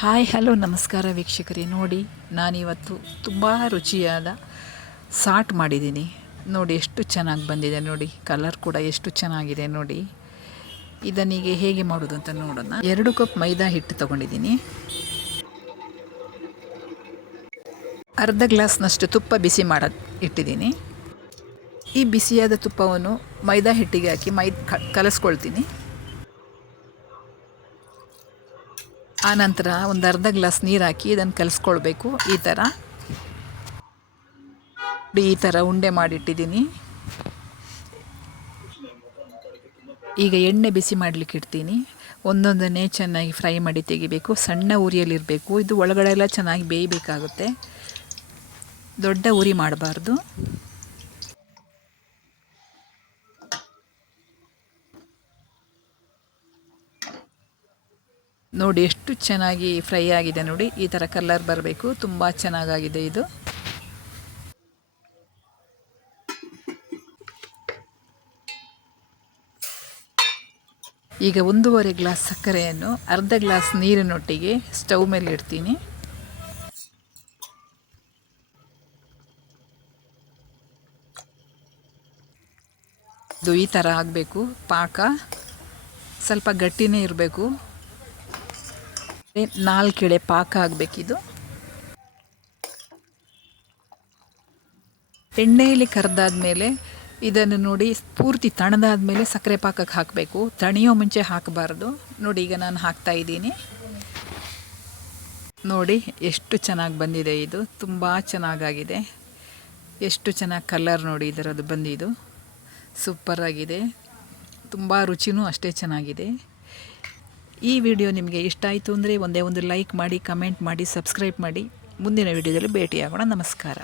Hi, hello, ನಮಸ್ಕಾರ ವೀಕ್ಷಕರೇ. ನೋಡಿ, ನಾನಿವತ್ತು ತುಂಬ ರುಚಿಯಾದ ಸಾಟ್ ಮಾಡಿದ್ದೀನಿ. ನೋಡಿ, ಎಷ್ಟು ಚೆನ್ನಾಗಿ ಬಂದಿದೆ ನೋಡಿ. ಕಲರ್ ಕೂಡ ಎಷ್ಟು ಚೆನ್ನಾಗಿದೆ ನೋಡಿ. ಇದನ್ನೀಗೆ ಹೇಗೆ ಮಾಡೋದು ಅಂತ ನೋಡೋಣ. ಎರಡು ಕಪ್ ಮೈದಾ ಹಿಟ್ಟು ತಗೊಂಡಿದ್ದೀನಿ. ಅರ್ಧ ಗ್ಲಾಸ್ನಷ್ಟು ತುಪ್ಪ ಬಿಸಿ ಮಾಡ ಇಟ್ಟಿದ್ದೀನಿ. ಈ ಬಿಸಿಯಾದ ತುಪ್ಪವನ್ನು ಮೈದಾ ಹಿಟ್ಟಿಗೆ ಹಾಕಿ ಮೈ ಕಲಸ್ಕೊಳ್ತೀನಿ. ಆನಂತರ ಒಂದು ಅರ್ಧ ಗ್ಲಾಸ್ ನೀರು ಹಾಕಿ ಇದನ್ನು ಕಲಿಸ್ಕೊಳ್ಬೇಕು ಈ ಥರ ಈ ಥರ ಉಂಡೆ ಮಾಡಿಟ್ಟಿದ್ದೀನಿ. ಈಗ ಎಣ್ಣೆ ಬಿಸಿ ಮಾಡಲಿಕ್ಕೆ ಇಡ್ತೀನಿ. ಒಂದೊಂದನ್ನೇ ಚೆನ್ನಾಗಿ ಫ್ರೈ ಮಾಡಿ ತೆಗಿಬೇಕು. ಸಣ್ಣ ಉರಿಯಲ್ಲಿರಬೇಕು ಇದು ಒಳಗಡೆ ಎಲ್ಲ ಚೆನ್ನಾಗಿ ಬೇಯಬೇಕಾಗುತ್ತೆ. ದೊಡ್ಡ ಉರಿ ಮಾಡಬಾರ್ದು. ನೋಡಿ ಎಷ್ಟು ಚೆನ್ನಾಗಿ ಫ್ರೈ ಆಗಿದೆ ನೋಡಿ. ಈ ಥರ ಕಲರ್ ಬರಬೇಕು. ತುಂಬ ಚೆನ್ನಾಗಾಗಿದೆ ಇದು. ಈಗ ಒಂದೂವರೆ ಗ್ಲಾಸ್ ಸಕ್ಕರೆಯನ್ನು ಅರ್ಧ ಗ್ಲಾಸ್ ನೀರಿನೊಟ್ಟಿಗೆ ಸ್ಟವ್ ಮೇಲೆ ಇಡ್ತೀನಿ. ಇದು ಈ ಥರ ಆಗಬೇಕು. ಪಾಕ ಸ್ವಲ್ಪ ಗಟ್ಟಿನೇ ಇರಬೇಕು. ನಾಲ್ಕೆಡೆ ಪಾಕ ಆಗಬೇಕಿದು. ಎಣ್ಣೆಯಲ್ಲಿ ಕರೆದಾದ ಮೇಲೆ ಇದನ್ನು ನೋಡಿ ಪೂರ್ತಿ ತಣದಾದ ಮೇಲೆ ಸಕ್ಕರೆ ಪಾಕಕ್ಕೆ ಹಾಕಬೇಕು. ತಣಿಯೋ ಮುಂಚೆ ಹಾಕಬಾರ್ದು. ನೋಡಿ, ಈಗ ನಾನು ಹಾಕ್ತಾ ಇದ್ದೀನಿ. ನೋಡಿ, ಎಷ್ಟು ಚೆನ್ನಾಗಿ ಬಂದಿದೆ ಇದು. ತುಂಬ ಚೆನ್ನಾಗಾಗಿದೆ. ಎಷ್ಟು ಚೆನ್ನಾಗಿ ಕಲರ್ ನೋಡಿ ಇದರದ್ದು ಬಂದಿದ್ದು. ಸೂಪರಾಗಿದೆ. ತುಂಬ ರುಚಿನೂ ಅಷ್ಟೇ ಚೆನ್ನಾಗಿದೆ. ಈ ವಿಡಿಯೋ ನಿಮಗೆ ಇಷ್ಟ ಆಯಿತು ಅಂದರೆ ಒಂದೇ ಒಂದು ಲೈಕ್ ಮಾಡಿ, ಕಮೆಂಟ್ ಮಾಡಿ, ಸಬ್ಸ್ಕ್ರೈಬ್ ಮಾಡಿ. ಮುಂದಿನ ವಿಡಿಯೋದಲ್ಲಿ ಭೇಟಿಯಾಗೋಣ. ನಮಸ್ಕಾರ.